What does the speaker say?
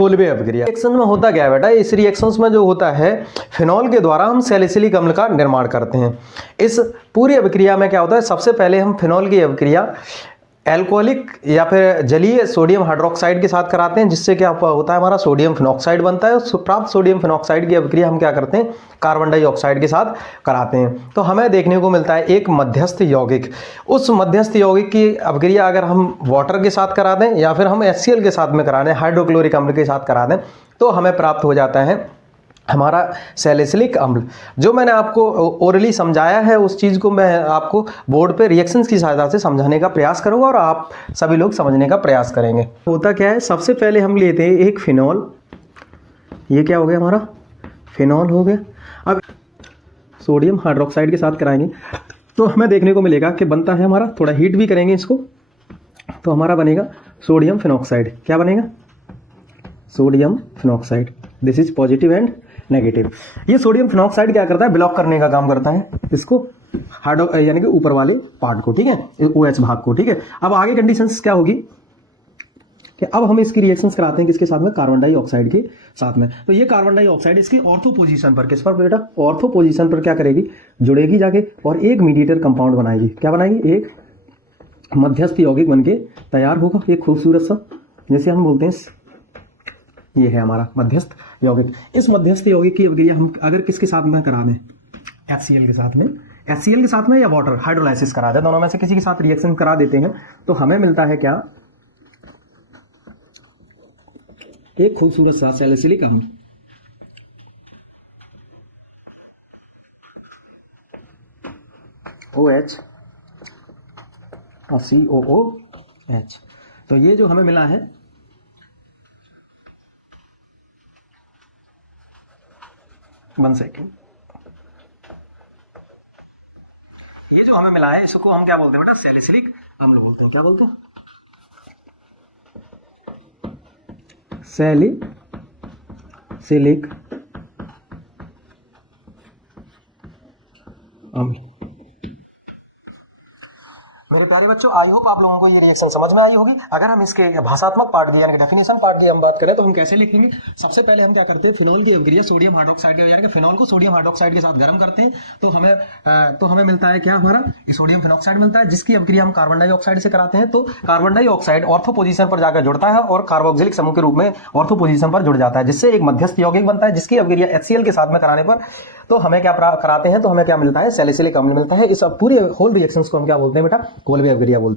Kolbe अपक्रिया। Reaction में होता क्या है बेटा, इस रिएक्शंस में जो होता है फिनॉल के द्वारा हम सैलिसिलिक अम्ल का निर्माण करते हैं। इस पूरी अभिक्रिया में क्या होता है, सबसे पहले हम फिनॉल की अभिक्रिया एल्कोहलिक या फिर जलीय सोडियम हाइड्रोक्साइड के साथ कराते हैं, जिससे क्या होता है हमारा सोडियम फिनॉक्साइड बनता है। प्राप्त सोडियम फिनॉक्साइड की अभिक्रिया हम क्या करते हैं, कार्बन डाइऑक्साइड के साथ कराते हैं। तो हमें देखने को मिलता है एक मध्यस्थ यौगिक। उस मध्यस्थ यौगिक की अभिक्रिया अगर हम वाटर के साथ करा दें या फिर हम HCl के साथ में करा दें, हाइड्रोक्लोरिक अम्ल के साथ करा दें, तो हमें प्राप्त हो जाता है हमारा सैलिसिलिक अम्ल। जो मैंने आपको ओरली समझाया है उस चीज़ को मैं आपको बोर्ड पे रिएक्शंस की सहायता से समझाने का प्रयास करूंगा और आप सभी लोग समझने का प्रयास करेंगे। होता क्या है, सबसे पहले हम लेते हैं एक फिनॉल, ये क्या हो गया हमारा फिनॉल हो गया। अब सोडियम हाइड्रोक्साइड के साथ कराएंगे तो हमें देखने को मिलेगा कि बनता है हमारा, थोड़ा हीट भी करेंगे इसको तो हमारा बनेगा सोडियम फिनॉक्साइड। क्या बनेगा, sodium phenoxide. This is positive and negative. ये सोडियम फिनॉक्साइड क्या करता है, ब्लॉक करने का काम करता है इसको, हाइड्रो यानी कि ऊपर वाले पार्ट को, ठीक है, OH भाग को, ठीक है। अब आगे कंडीशंस क्या होगी कि अब हम इसकी रिएक्शंस कराते हैं किसके साथ में, कार्बन डाइऑक्साइड के साथ में। तो ये कार्बन डाइऑक्साइड इसकी ऑर्थो पोजीशन पर, किस पर बेटा, ऑर्थो पोजीशन पर क्या करेगी, जुड़ेगी जाके और एक मीडिएटर कंपाउंड बनाएगी। क्या बनाएगी, एक मध्यस्थ यौगिक बनके तैयार होगा, एक खूबसूरत सा, जैसे हम बोलते हैं ये है हमारा मध्यस्थ यौगिक। इस मध्यस्थ यौगिक की अभिक्रिया हम अगर किसके साथ में करा दें, HCl के साथ में, HCl के साथ में या वाटर हाइड्रोलाइसिस करा दें, दोनों में से किसी के साथ रिएक्शन करा देते हैं, तो हमें मिलता है क्या, एक खूबसूरत सा सैलिसिलिक अम्ल। OH और COOH। तो ये जो हमें मिला है, वन सेकेंड, ये जो हमें मिला है इसको हम क्या बोलते हैं बेटा, सैलिसिलिक अम्ल बोलते हैं। क्या बोलते हैं, सैलिसिलिक अम्ल। मेरे प्यारे बच्चों, आई होप आप लोगों को ये रिएक्शन समझ में आई होगी। अगर हम इसके भाषात्मक पार्ट की यानी कि डेफिनेशन पार्ट की हम बात करें तो हम कैसे लिखेंगे, सबसे पहले हम क्या करते हैं, फिनॉल की अभिक्रिया सोडियम हाइड्रोक्साइड यानी कि फिनॉल को सोडियम हाइड्रोक्साइड के साथ गर्म करते हैं तो हमें मिलता है क्या, हमारा सोडियम फिनॉक्साइड मिलता है, जिसकी अभिक्रिया हम कार्बन डाइऑक्साइड से कराते हैं। तो कार्बन डाइऑक्साइड ऑर्थो पोजीशन पर जाकर जुड़ता है और कार्बोक्सिलिक समूह के रूप में ऑर्थो पोजीशन पर जुड़ जाता है, जिससे एक मध्यस्थ यौगिक बनता है, जिसकी अभिक्रिया HCl के साथ में कराने पर तो हमें क्या कराते हैं, तो हमें क्या मिलता है, सैलिसिलिक अम्ल मिलता है। इस पूरे होल रिएक्शंस को हम क्या बोलते हैं बेटा, कोलबे अभिक्रिया बोलते हैं।